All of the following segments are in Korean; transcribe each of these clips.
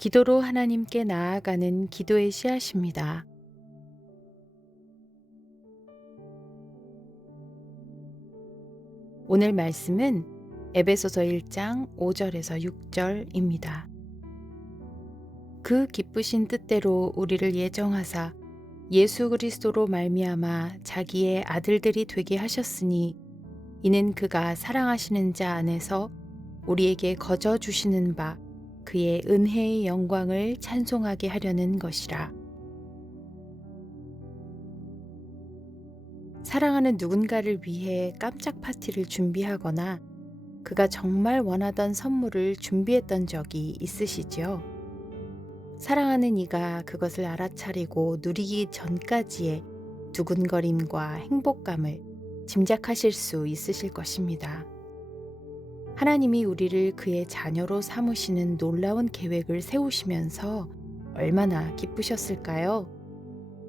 기도로 하나님께 나아가는 기도의 씨앗입니다. 오늘 말씀은 에베소서 1장 5절에서 6절입니다. 그 기쁘신 뜻대로 우리를 예정하사 예수 그리스도로 말미암아 자기의 아들들이 되게 하셨으니 이는 그가 사랑하시는 자 안에서 우리에게 거저 주시는 바 그의 은혜의 영광을 찬송하게 하려는 것이라. 사랑하는 누군가를 위해 깜짝 파티를 준비하거나 그가 정말 원하던 선물을 준비했던 적이 있으시지요? 사랑하는 이가 그것을 알아차리고 누리기 전까지의 두근거림과 행복감을 짐작하실 수 있으실 것입니다. 하나님이 우리를 그의 자녀로 삼으시는 놀라운 계획을 세우시면서 얼마나 기쁘셨을까요?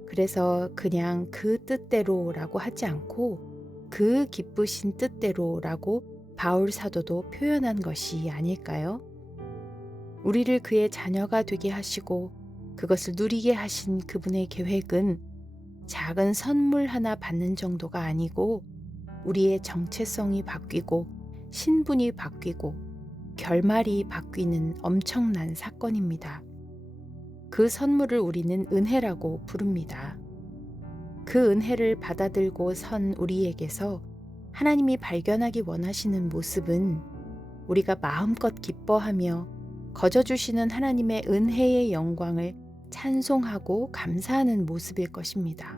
그래서 그냥 그 뜻대로라고 하지 않고 그 기쁘신 뜻대로라고 바울 사도도 표현한 것이 아닐까요? 우리를 그의 자녀가 되게 하시고 그것을 누리게 하신 그분의 계획은 작은 선물 하나 받는 정도가 아니고 우리의 정체성이 바뀌고 신분이 바뀌고 결말이 바뀌는 엄청난 사건입니다. 그 선물을 우리는 은혜라고 부릅니다. 그 은혜를 받아들고 선 우리에게서 하나님이 발견하기 원하시는 모습은 우리가 마음껏 기뻐하며 거저 주시는 하나님의 은혜의 영광을 찬송하고 감사하는 모습일 것입니다.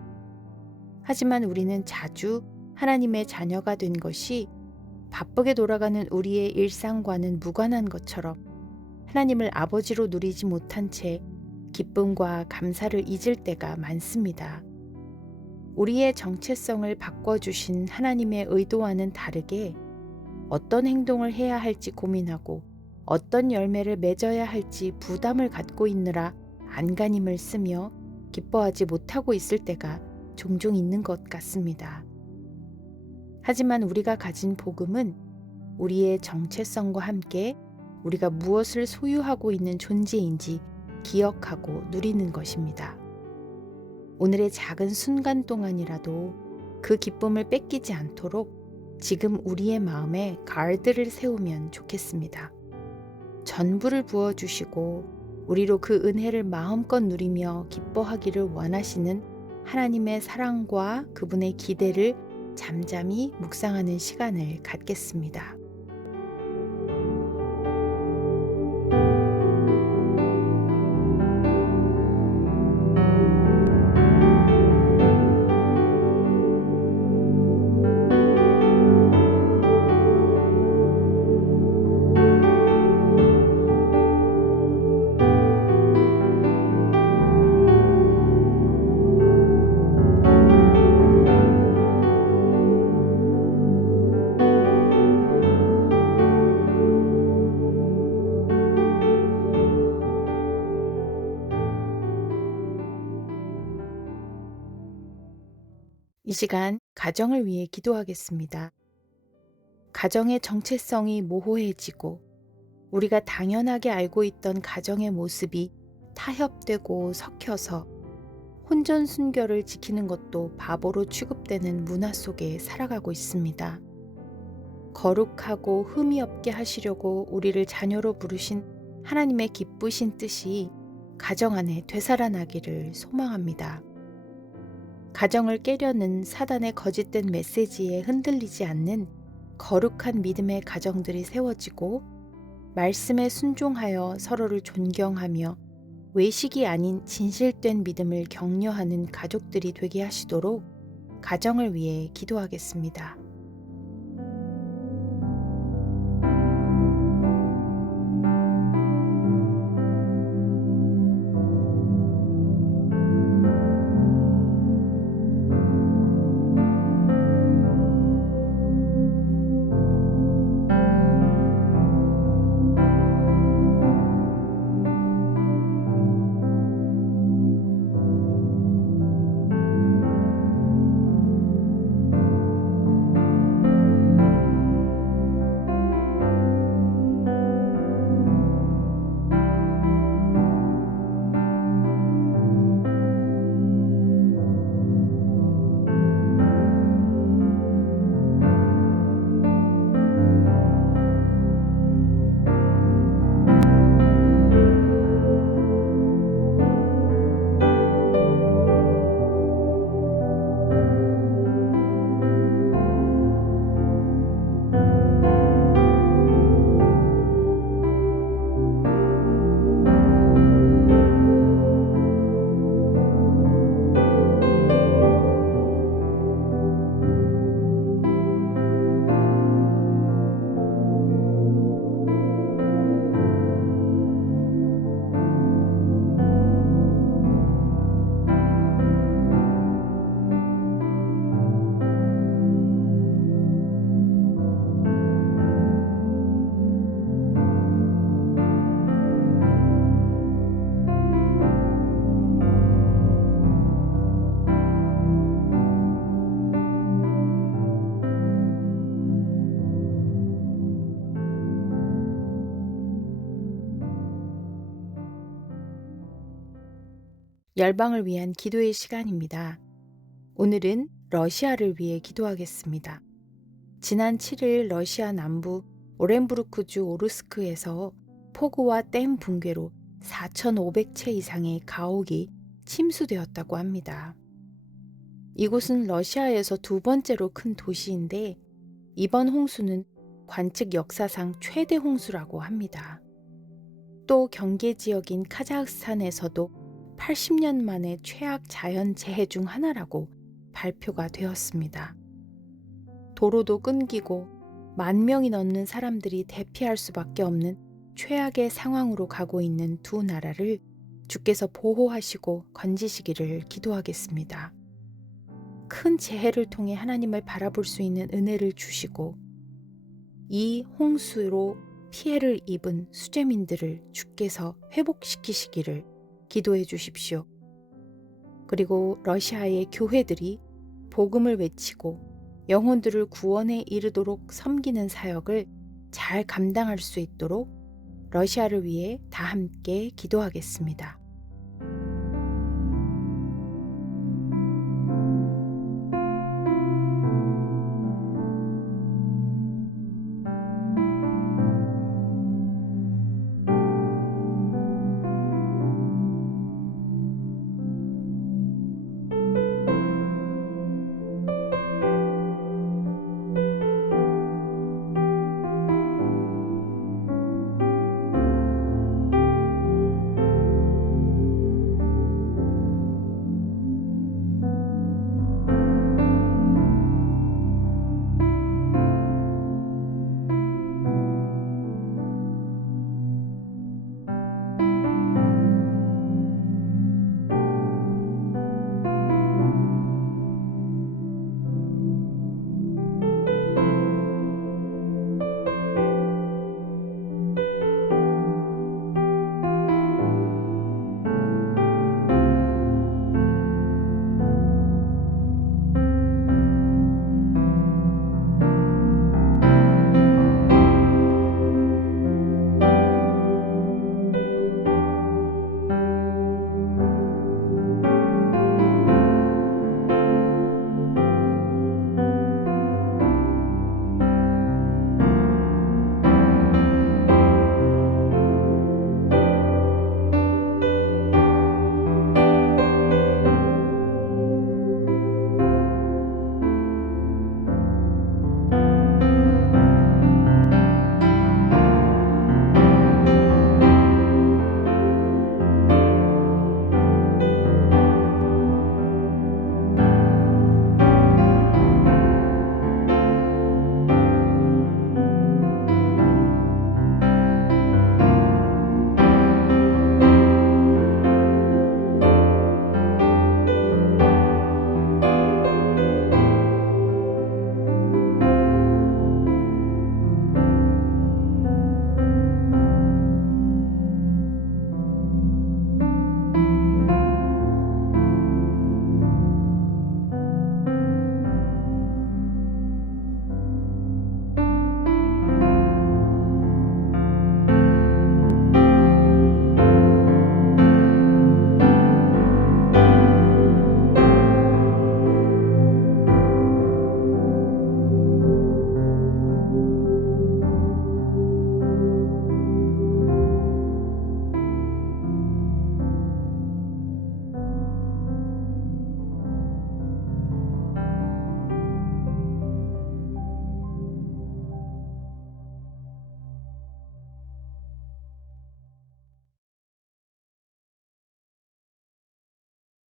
하지만 우리는 자주 하나님의 자녀가 된 것이 바쁘게 돌아가는 우리의 일상과는 무관한 것처럼 하나님을 아버지로 누리지 못한 채 기쁨과 감사를 잊을 때가 많습니다. 우리의 정체성을 바꿔주신 하나님의 의도와는 다르게 어떤 행동을 해야 할지 고민하고 어떤 열매를 맺어야 할지 부담을 갖고 있느라 안간힘을 쓰며 기뻐하지 못하고 있을 때가 종종 있는 것 같습니다. 하지만 우리가 가진 복음은 우리의 정체성과 함께 우리가 무엇을 소유하고 있는 존재인지 기억하고 누리는 것입니다. 오늘의 작은 순간 동안이라도 그 기쁨을 뺏기지 않도록 지금 우리의 마음에 가드를 세우면 좋겠습니다. 전부를 부어주시고 우리로 그 은혜를 마음껏 누리며 기뻐하기를 원하시는 하나님의 사랑과 그분의 기대를 잠잠히 묵상하는 시간을 갖겠습니다. 이 시간 가정을 위해 기도하겠습니다. 가정의 정체성이 모호해지고 우리가 당연하게 알고 있던 가정의 모습이 타협되고 섞여서 혼전순결을 지키는 것도 바보로 취급되는 문화 속에 살아가고 있습니다. 거룩하고 흠이 없게 하시려고 우리를 자녀로 부르신 하나님의 기쁘신 뜻이 가정 안에 되살아나기를 소망합니다. 가정을 깨려는 사단의 거짓된 메시지에 흔들리지 않는 거룩한 믿음의 가정들이 세워지고 말씀에 순종하여 서로를 존경하며 외식이 아닌 진실된 믿음을 격려하는 가족들이 되게 하시도록 가정을 위해 기도하겠습니다. 열방을 위한 기도의 시간입니다. 오늘은 러시아를 위해 기도하겠습니다. 지난 7일 러시아 남부 오렌부르크주 오르스크에서 폭우와 댐 붕괴로 4,500채 이상의 가옥이 침수되었다고 합니다. 이곳은 러시아에서 두 번째로 큰 도시인데 이번 홍수는 관측 역사상 최대 홍수라고 합니다. 또 경계 지역인 카자흐스탄에서도 80년 만에 최악 자연재해 중 하나라고 발표가 되었습니다. 도로도 끊기고 10,000명이 넘는 사람들이 대피할 수밖에 없는 최악의 상황으로 가고 있는 두 나라를 주께서 보호하시고 건지시기를 기도하겠습니다. 큰 재해를 통해 하나님을 바라볼 수 있는 은혜를 주시고 이 홍수로 피해를 입은 수재민들을 주께서 회복시키시기를 기도해 주십시오. 그리고 러시아의 교회들이 복음을 외치고 영혼들을 구원에 이르도록 섬기는 사역을 잘 감당할 수 있도록 러시아를 위해 다 함께 기도하겠습니다.